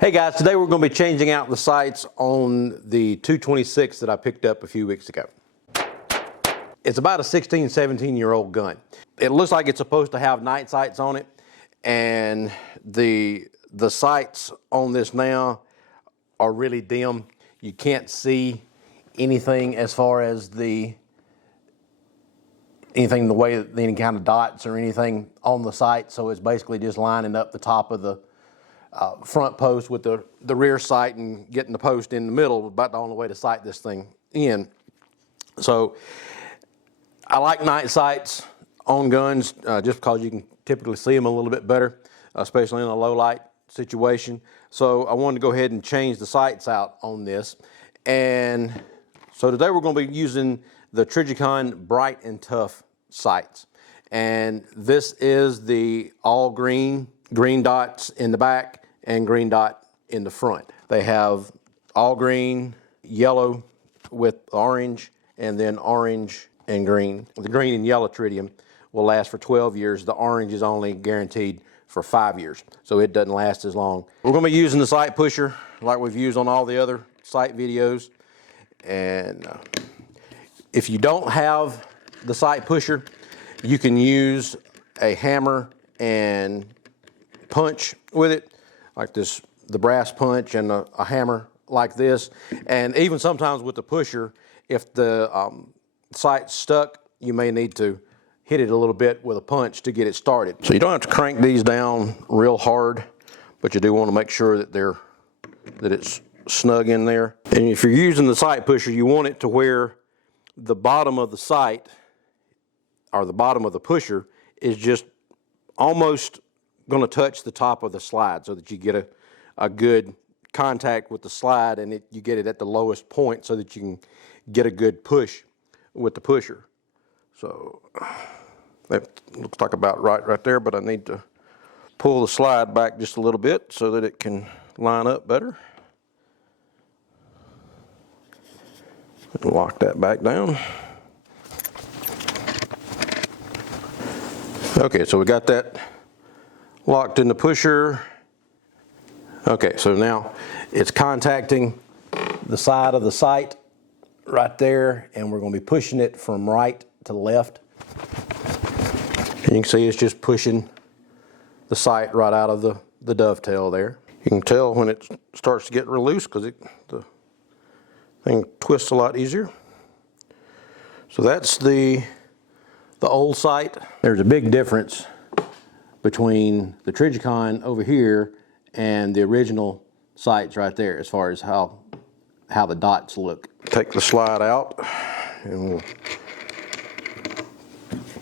Hey guys, today we're going to be changing out the sights on the 226 that I picked up a few weeks ago. It's about a 16, 17-year-old gun. It looks like it's supposed to have night sights on it, and the sights on this now are really dim. You can't see anything as far as any way that any kind of dots or anything on the sight, so it's basically just lining up the top of the front post with the rear sight and getting the post in the middle. About the only way to sight this thing in. So I like night sights on guns just because you can typically see them a little bit better, especially in a low light situation. So I wanted to go ahead and change the sights out on this. And so today we're going to be using the Trijicon Bright and Tough sights. And this is the all green dots in the back and green dot in the front. They have all green, yellow with orange, and then orange and green. The green and yellow tritium will last for 12 years. The orange is only guaranteed for 5 years, so it doesn't last as long. We're going to be using the sight pusher like we've used on all the other sight videos. And if you don't have the sight pusher, you can use a hammer and punch with it, like this, the brass punch, and a hammer like this. And even sometimes with the pusher, if the sight's stuck, you may need to hit it a little bit with a punch to get it started. So you don't have to crank these down real hard, but you do want to make sure that it's snug in there. And if you're using the sight pusher, you want it to where the bottom of the sight, or the bottom of the pusher, is just almost going to touch the top of the slide, so that you get a good contact with the slide, and you get it at the lowest point so that you can get a good push with the pusher. So that looks like about right there, but I need to pull the slide back just a little bit so that it can line up better. Lock that back down. Okay, so we got that locked in the pusher. Okay, so now it's contacting the side of the sight right there, and we're going to be pushing it from right to left. And you can see it's just pushing the sight right out of the dovetail there. You can tell when it starts to get real loose because the thing twists a lot easier. So that's the old sight. There's a big difference between the Trijicon over here and the original sights right there as far as how the dots look. Take the slide out and we'll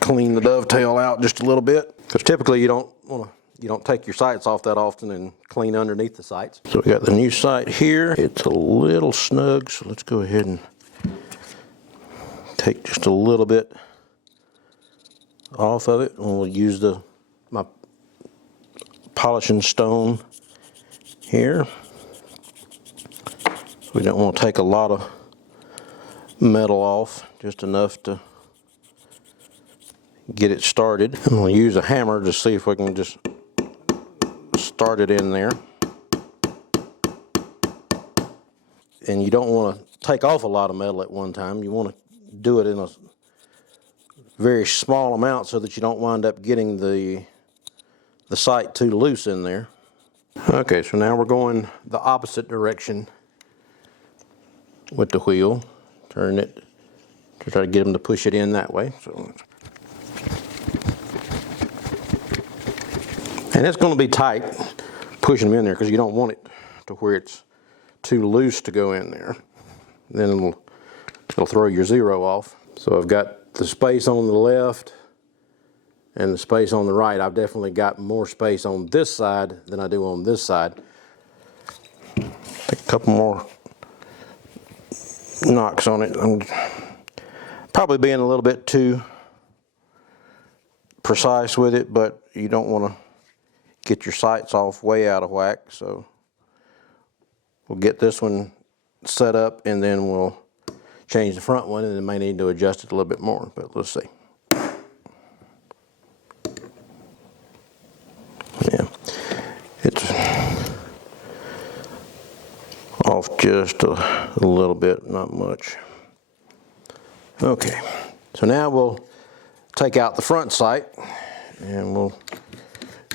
clean the dovetail out just a little bit, because typically you don't take your sights off that often and clean underneath the sights. So we got the new sight here. It's a little snug, so let's go ahead and take just a little bit off of it, and we'll use my polishing stone here. We don't want to take a lot of metal off, just enough to get it started. I'm going to use a hammer to see if we can just start it in there. And you don't want to take off a lot of metal at one time. You want to do it in a very small amount so that you don't wind up getting the sight too loose in there. Okay, so now we're going the opposite direction with the wheel. Turn it to try to get them to push it in that way. And it's going to be tight pushing them in there, because you don't want it to where it's too loose to go in there. Then it'll throw your zero off. So I've got the space on the left and the space on the right. I've definitely got more space on this side than I do on this side. Take a couple more knocks on it. I'm probably being a little bit too precise with it, but you don't want to get your sights off way out of whack. So we'll get this one set up, and then we'll change the front one, and then may need to adjust it a little bit more, but let's see. Yeah, off just a little bit, not much. Okay, so now we'll take out the front sight and we'll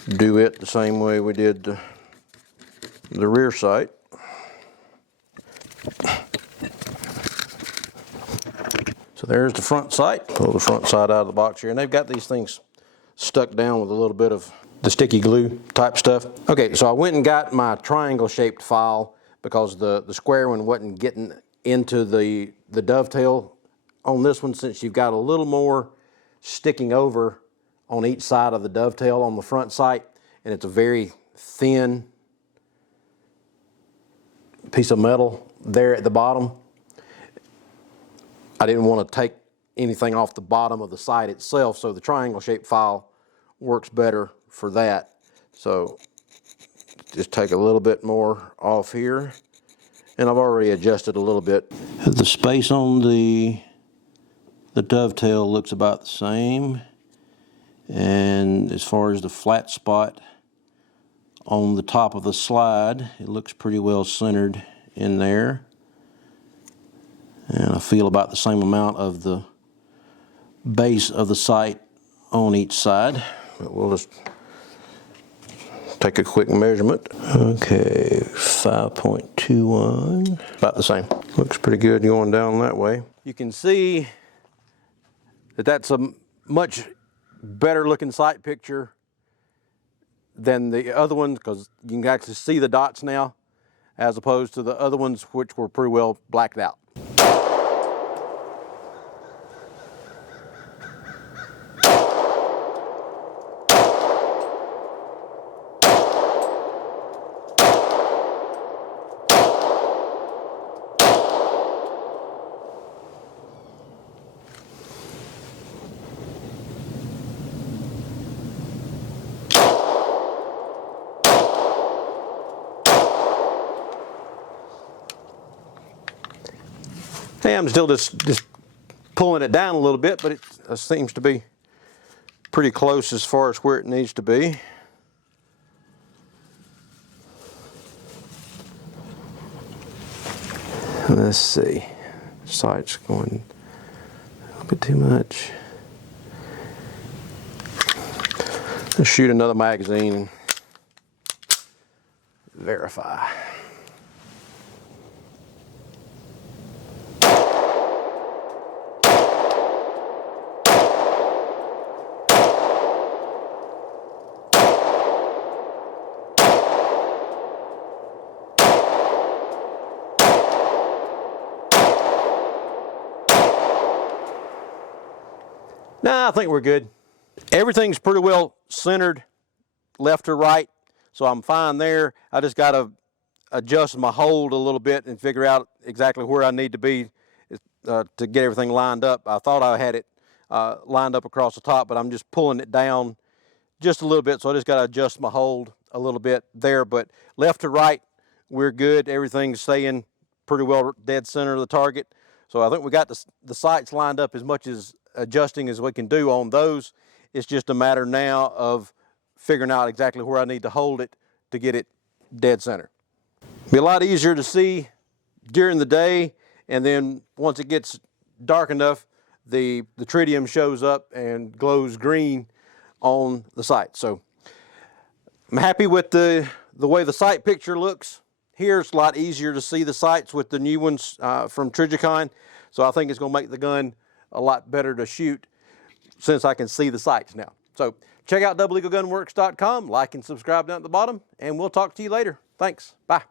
do it the same way we did the rear sight. So there's the front sight. Pull the front sight out of the box here, and they've got these things stuck down with a little bit of the sticky glue type stuff. Okay, so I went and got my triangle shaped file because the square one wasn't getting into the dovetail on this one, since you've got a little more sticking over on each side of the dovetail on the front sight, and it's a very thin piece of metal there at the bottom. I didn't want to take anything off the bottom of the sight itself, so the triangle shaped file works better for that. So just take a little bit more off here, and I've already adjusted a little bit. The space on the dovetail looks about the same, and as far as the flat spot on the top of the slide, it looks pretty well centered in there, and I feel about the same amount of the base of the sight on each side. But we'll just take a quick measurement. Okay, 5.21, about the same. Looks pretty good going down that way. You can see that that's a much better looking sight picture than the other ones, because you can actually see the dots now, as opposed to the other ones which were pretty well blacked out. Hey, I'm still just pulling it down a little bit, but it seems to be pretty close as far as where it needs to be. Let's see, sight's going a little bit too much. Let's shoot another magazine and verify. Nah, I think we're good. Everything's pretty well centered left to right, so I'm fine there. I just got to adjust my hold a little bit and figure out exactly where I need to be to get everything lined up. I thought I had it lined up across the top, but I'm just pulling it down just a little bit, so I just got to adjust my hold a little bit there. But left to right, we're good. Everything's staying pretty well dead center of the target. So I think we got the sights lined up as much as adjusting as we can do on those. It's just a matter now of figuring out exactly where I need to hold it to get it dead center. Be a lot easier to see during the day, and then once it gets dark enough, the tritium shows up and glows green on the sight. So I'm happy with the way the sight picture looks. Here it's a lot easier to see the sights with the new ones from Trijicon, so I think it's going to make the gun a lot better to shoot since I can see the sights now. So check out doubleeaglegunworks.com, like and subscribe down at the bottom, and we'll talk to you later. Thanks. Bye.